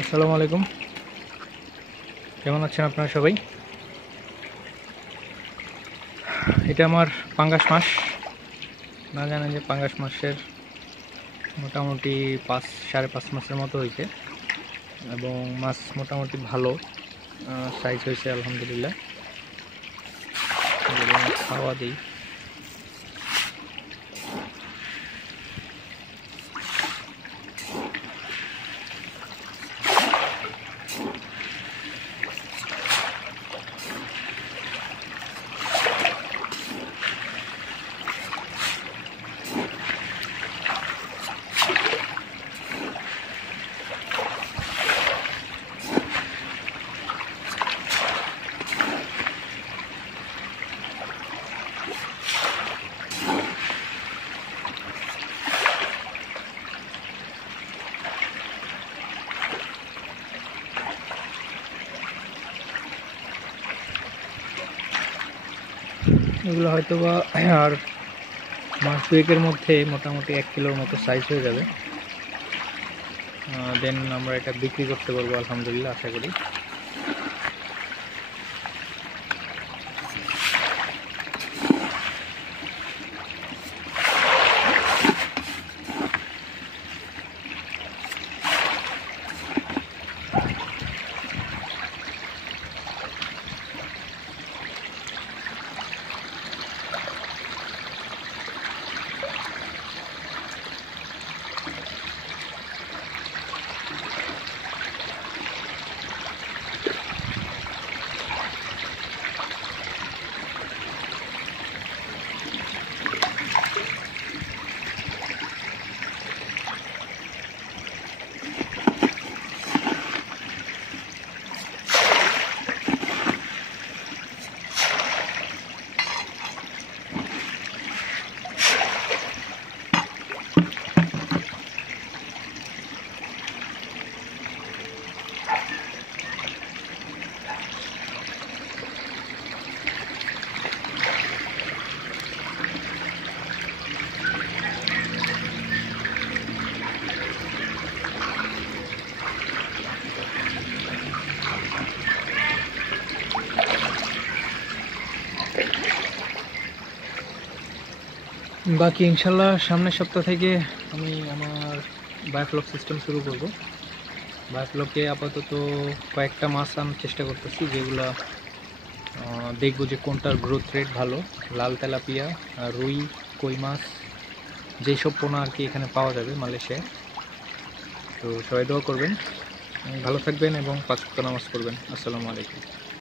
আসসালামু আলাইকুম। কেমন আছেন আপনারা সবাই? এটা আমার পাঙ্গাস মাছ। না জানেন যে পাঙ্গাস মাছের মোটামুটি 5 সাড়ে 5 মাসের মতো হয়েছে এবং মাছ মোটামুটি ভালো সাইজ হয়েছে আলহামদুলিল্লাহ। খাওয়া দিই। এগুলো হয়তো বা আর মাস দুয়েকের মধ্যে মোটামুটি 1 কিলোর মতো সাইজ হয়ে যাবে। দেন আমরা এটা বিক্রি করতে পারবো আলহামদুলিল্লাহ, আশা করি। বাকি ইনশাল্লাহ সামনের সপ্তাহ থেকে আমি আমার বায়োফ্লক সিস্টেম শুরু করব। বায়োফ্লকে আপাতত কয়েকটা মাছ আনার চেষ্টা করতেছি, যেগুলো দেখবো যে কোনটার গ্রোথ রেট ভালো। লাল তেলাপিয়া, রুই, কই মাছ, যেসব পোনা আর কি এখানে পাওয়া যাবে মালয়েশিয়ায়। তো সবাই দোয়া করবেন, ভালো থাকবেন এবং 5 ওয়াক্ত নামাজ পড়বেন। আসসালামু আলাইকুম।